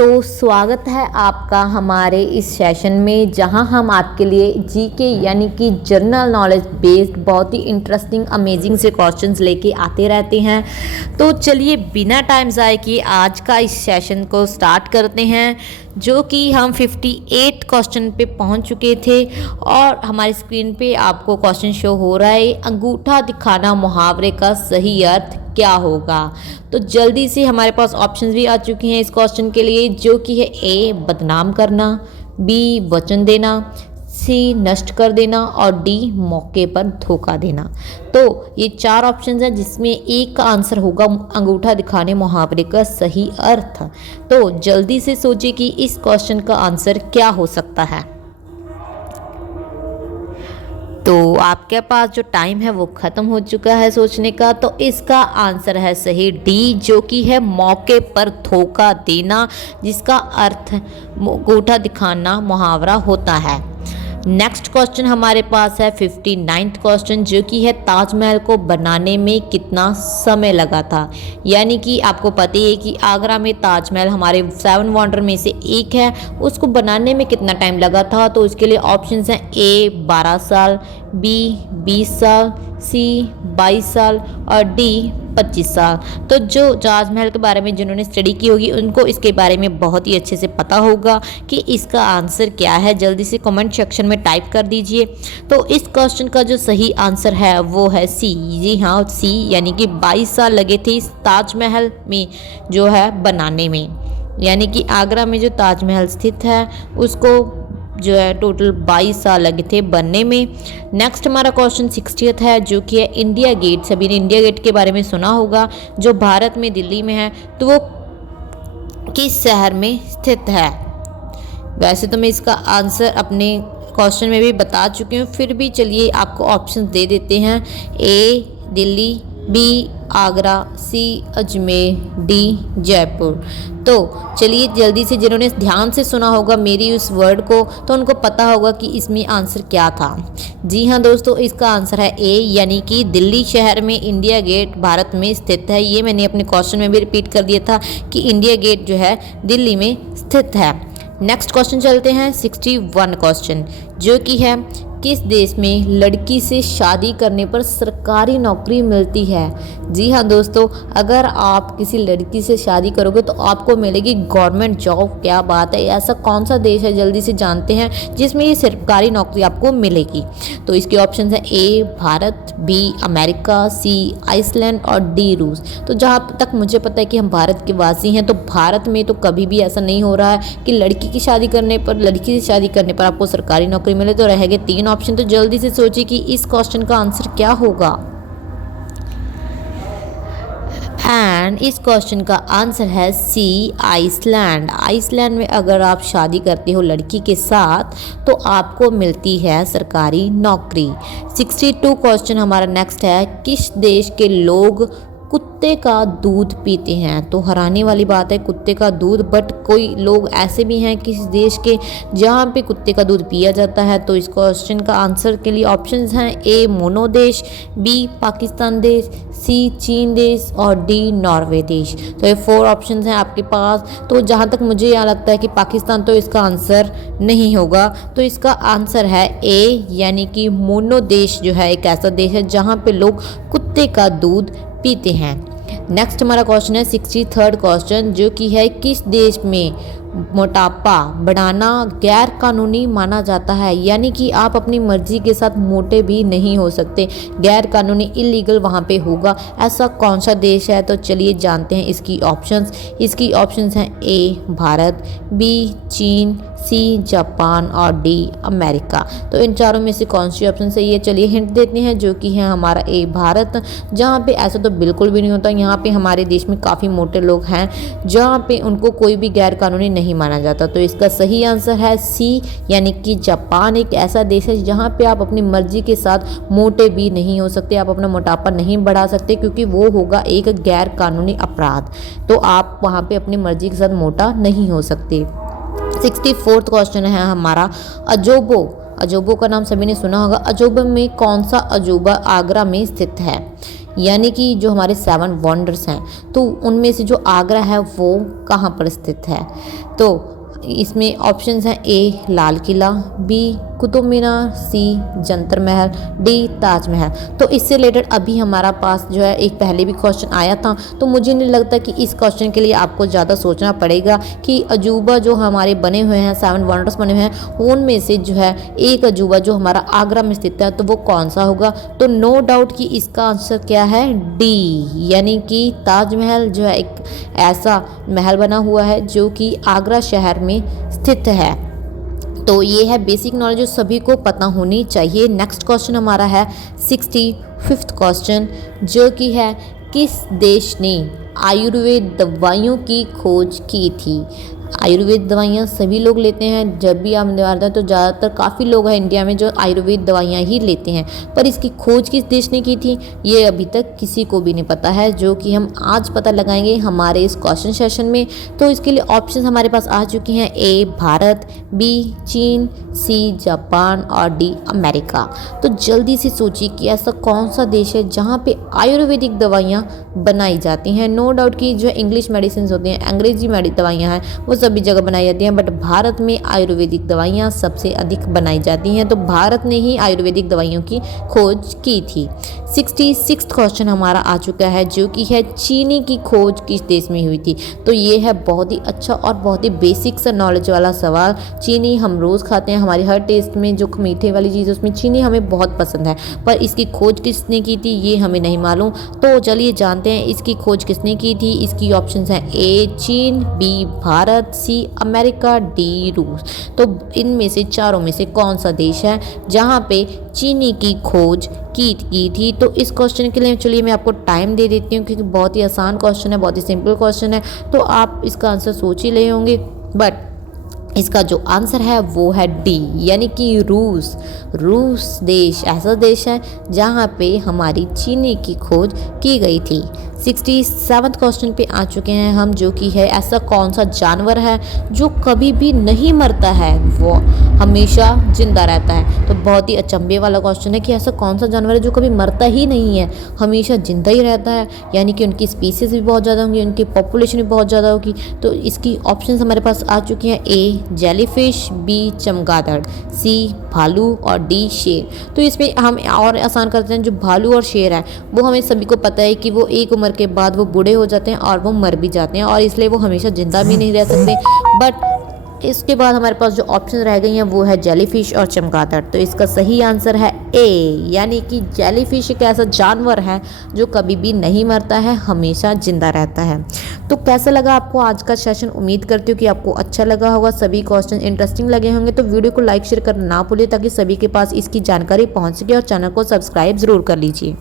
तो स्वागत है आपका हमारे इस सेशन में, जहां हम आपके लिए जीके यानी कि जनरल नॉलेज बेस्ड बहुत ही इंटरेस्टिंग अमेजिंग से क्वेश्चंस लेके आते रहते हैं। तो चलिए बिना टाइम ज़ाय किए आज का इस सेशन को स्टार्ट करते हैं, जो कि हम 58 क्वेश्चन पे पहुंच चुके थे। और हमारी स्क्रीन पे आपको क्वेश्चन शो हो रहा है, अंगूठा दिखाना मुहावरे का सही अर्थ क्या होगा। तो जल्दी से हमारे पास ऑप्शंस भी आ चुके हैं इस क्वेश्चन के लिए, जो कि है ए बदनाम करना, बी वचन देना, सी नष्ट कर देना और डी मौके पर धोखा देना। तो ये चार ऑप्शंस हैं जिसमें एक का आंसर होगा अंगूठा दिखाने मुहावरे का सही अर्थ। तो जल्दी से सोचिए कि इस क्वेश्चन का आंसर क्या हो सकता है। तो आपके पास जो टाइम है वो ख़त्म हो चुका है सोचने का। तो इसका आंसर है सही डी, जो कि है मौके पर धोखा देना, जिसका अर्थ अंगूठा दिखाना मुहावरा होता है। नेक्स्ट क्वेश्चन हमारे पास है 59th क्वेश्चन, जो कि है ताजमहल को बनाने में कितना समय लगा था। यानी कि आपको पता ही है कि आगरा में ताजमहल हमारे 7 वंडर में से एक है, उसको बनाने में कितना टाइम लगा था। तो इसके लिए ऑप्शंस हैं ए 12 साल, बी 20 साल, सी 22 साल और डी 25 साल। तो जो ताजमहल के बारे में जिन्होंने स्टडी की होगी उनको इसके बारे में बहुत ही अच्छे से पता होगा कि इसका आंसर क्या है। जल्दी से कमेंट सेक्शन में टाइप कर दीजिए। तो इस क्वेश्चन का जो सही आंसर है वो है सी। जी हाँ, सी, यानी कि 22 साल लगे थे इस ताजमहल में जो है बनाने में। यानी कि आगरा में जो ताजमहल स्थित है उसको जो है टोटल 22 साल लगे थे बनने में। नेक्स्ट हमारा क्वेश्चन 60th है, जो कि है इंडिया गेट। सभी ने इंडिया गेट के बारे में सुना होगा, जो भारत में दिल्ली में है। तो वो किस शहर में स्थित है। वैसे तो मैं इसका आंसर अपने क्वेश्चन में भी बता चुकी हूँ, फिर भी चलिए आपको ऑप्शन दे देते हैं। ए दिल्ली, बी आगरा, सी अजमेर, डी जयपुर। तो चलिए जल्दी से, जिन्होंने ध्यान से सुना होगा मेरी उस वर्ड को, तो उनको पता होगा कि इसमें आंसर क्या था। जी हाँ दोस्तों, इसका आंसर है ए, यानी कि दिल्ली शहर में इंडिया गेट भारत में स्थित है। ये मैंने अपने क्वेश्चन में भी रिपीट कर दिया था कि इंडिया गेट जो है दिल्ली में स्थित है। नेक्स्ट क्वेश्चन चलते हैं 61 क्वेश्चन, जो कि है किस देश में लड़की से शादी करने पर सरकारी नौकरी मिलती है। जी हाँ दोस्तों, अगर आप किसी लड़की से शादी करोगे तो आपको मिलेगी गवर्नमेंट जॉब। क्या बात है, ऐसा कौन सा देश है जल्दी से जानते हैं जिसमें ये सरकारी नौकरी आपको मिलेगी। तो इसके ऑप्शन है ए भारत, बी अमेरिका, सी आइसलैंड और डी रूस। तो जहाँ तक मुझे पता है कि हम भारत के वासी हैं, तो भारत में तो कभी भी ऐसा नहीं हो रहा है कि लड़की से शादी करने पर आपको सरकारी नौकरी मिले। तो रह गए 3 ऑप्शन। तो जल्दी से सोचिए कि इस क्वेश्चन का आंसर क्या होगा। एंड इस क्वेश्चन का आंसर है सी आइसलैंड। आइसलैंड में अगर आप शादी करते हो लड़की के साथ तो आपको मिलती है सरकारी नौकरी। 62 क्वेश्चन हमारा नेक्स्ट है, किस देश के लोग कुत्ते का दूध पीते हैं। तो हैरानी वाली बात है, कुत्ते का दूध, बट कोई लोग ऐसे भी हैं किस देश के जहाँ पे कुत्ते का दूध पिया जाता है। तो इस क्वेश्चन का आंसर के लिए ऑप्शंस हैं ए मोनो देश, बी पाकिस्तान देश, सी चीन देश और डी नॉर्वे देश। तो ये 4 ऑप्शंस हैं आपके पास। तो जहाँ तक मुझे यहाँ लगता है कि पाकिस्तान तो इसका आंसर नहीं होगा। तो इसका आंसर है ए, यानी कि मोनो देश जो है एक ऐसा देश है जहाँ पे लोग कुत्ते का दूध पीते हैं। नेक्स्ट हमारा क्वेश्चन है 63rd क्वेश्चन, जो कि है किस देश में मोटापा बढ़ाना गैर कानूनी माना जाता है। यानी कि आप अपनी मर्जी के साथ मोटे भी नहीं हो सकते, गैर कानूनी इलीगल वहाँ पे होगा। ऐसा कौन सा देश है। तो चलिए जानते हैं इसकी ऑप्शंस। इसकी ऑप्शंस हैं ए भारत, बी चीन, सी जापान और डी अमेरिका। तो इन चारों में से कौन सी ऑप्शन सही है, चलिए हिंट देते हैं, जो कि है हमारा ए भारत। जहाँ पे ऐसा तो बिल्कुल भी नहीं होता। यहाँ पे हमारे देश में काफ़ी मोटे लोग हैं जहाँ पे उनको कोई भी गैर कानूनी नहीं माना जाता। तो इसका सही आंसर है सी, यानी कि जापान एक ऐसा देश है जहाँ पे आप अपनी मर्जी के साथ मोटे भी नहीं हो सकते, आप अपना मोटापा नहीं बढ़ा सकते, क्योंकि वो होगा एक गैर कानूनी अपराध। तो आप वहाँ पे अपनी मर्जी के साथ मोटा नहीं हो सकते। 64th क्वेश्चन है हमारा, अजोबो अजूबों का नाम सभी ने सुना होगा। अजूबा में कौन सा अजूबा आगरा में स्थित है? यानी कि जो हमारे 7 वंडर्स हैं तो उनमें से जो आगरा है वो कहाँ पर स्थित है? तो इसमें ऑप्शंस हैं ए लाल किला, बी कुतुब मीनार, सी जंतर महल, डी ताजमहल। तो इससे रिलेटेड अभी हमारा पास जो है एक पहले भी क्वेश्चन आया था, तो मुझे नहीं लगता कि इस क्वेश्चन के लिए आपको ज़्यादा सोचना पड़ेगा कि अजूबा जो हमारे बने हुए हैं 7 वंडर्स बने हुए हैं उनमें से जो है एक अजूबा जो हमारा आगरा में स्थित है तो वो कौन सा होगा? तो नो डाउट कि इसका आंसर क्या है? डी, यानी कि ताजमहल जो है एक ऐसा महल बना हुआ है जो कि आगरा शहर में स्थित है। तो ये है बेसिक नॉलेज जो सभी को पता होनी चाहिए। नेक्स्ट क्वेश्चन हमारा है 65th क्वेश्चन, जो कि है किस देश ने आयुर्वेद दवाइयों की खोज की थी? आयुर्वेद दवाइयाँ सभी लोग लेते हैं, जब भी आप निवारता है तो ज़्यादातर काफ़ी लोग हैं इंडिया में जो आयुर्वेद दवाइयाँ ही लेते हैं, पर इसकी खोज किस देश ने की थी ये अभी तक किसी को भी नहीं पता है, जो कि हम आज पता लगाएंगे हमारे इस क्वेश्चन सेशन में। तो इसके लिए ऑप्शन हमारे पास आ चुके हैं, ए भारत, बी चीन, सी जापान और डी अमेरिका। तो जल्दी से सोचिए कि ऐसा कौन सा देश है जहाँ पे आयुर्वेदिक दवाइयाँ बनाई जाती हैं। नो डाउट कि जो इंग्लिश मेडिसिन होती हैं, अंग्रेजी दवाइयाँ हैं वो सभी जगह बनाई जाती हैं, बट भारत में आयुर्वेदिक दवाइयाँ सबसे अधिक बनाई जाती हैं। तो भारत ने ही आयुर्वेदिक दवाइयों की खोज की थी। 66th क्वेश्चन हमारा आ चुका है, जो कि है चीनी की खोज किस देश में हुई थी? तो ये है बहुत ही अच्छा और बहुत ही बेसिक सा नॉलेज वाला सवाल। चीनी हम रोज़ खाते हैं, हमारे हर टेस्ट में जो मीठे वाली चीज़ है उसमें चीनी हमें बहुत पसंद है, पर इसकी खोज किसने की थी ये हमें नहीं मालूम। तो चलिए जानते हैं इसकी खोज किसने की थी। इसकी ऑप्शंस हैं ए चीन, B Bharat, C America, D रूस। तो इनमें से चारों में से कौन सा देश है जहाँ पे चीनी की खोज की थी? तो इस क्वेश्चन के लिए चलिए मैं आपको टाइम दे देती हूँ, क्योंकि बहुत ही आसान क्वेश्चन है, बहुत ही सिंपल क्वेश्चन है, तो आप इसका आंसर सोच ही रहे होंगे, बट इसका जो आंसर है वो है डी, यानी कि रूस। रूस देश ऐसा देश है जहाँ पे हमारी चीनी की खोज की गई थी। 67th क्वेश्चन पे आ चुके हैं हम, जो कि है ऐसा कौन सा जानवर है जो कभी भी नहीं मरता है, वो हमेशा जिंदा रहता है? तो बहुत ही अचंभे वाला क्वेश्चन है कि ऐसा कौन सा जानवर है जो कभी मरता ही नहीं है, हमेशा जिंदा ही रहता है, यानी कि उनकी स्पीसीज भी बहुत ज़्यादा होंगी, उनकी पॉपुलेशन भी बहुत ज़्यादा होगी। तो इसकी ऑप्शंस हमारे पास आ चुकी हैं, ए जेलीफिश, बी चमगादड़, सी भालू और डी शेर। तो इसमें हम और आसान करते हैं, जो भालू और शेर है वो हमें सभी को पता है कि वो एक उम्र के बाद वो बूढ़े हो जाते हैं और वो मर भी जाते हैं, और इसलिए वो हमेशा जिंदा भी नहीं रह सकते। बट इसके बाद हमारे पास जो ऑप्शन रह गई हैं वो है जेलीफिश और चमगादड़। तो इसका सही आंसर है ए, यानी कि जेलीफिश एक ऐसा जानवर है जो कभी भी नहीं मरता है, हमेशा जिंदा रहता है। तो कैसा लगा आपको आज का सेशन? उम्मीद करती हूँ कि आपको अच्छा लगा होगा, सभी क्वेश्चन इंटरेस्टिंग लगे होंगे। तो वीडियो को लाइक शेयर करना ना भूलिए, ताकि सभी के पास इसकी जानकारी पहुँच सके, और चैनल को सब्सक्राइब ज़रूर कर लीजिए।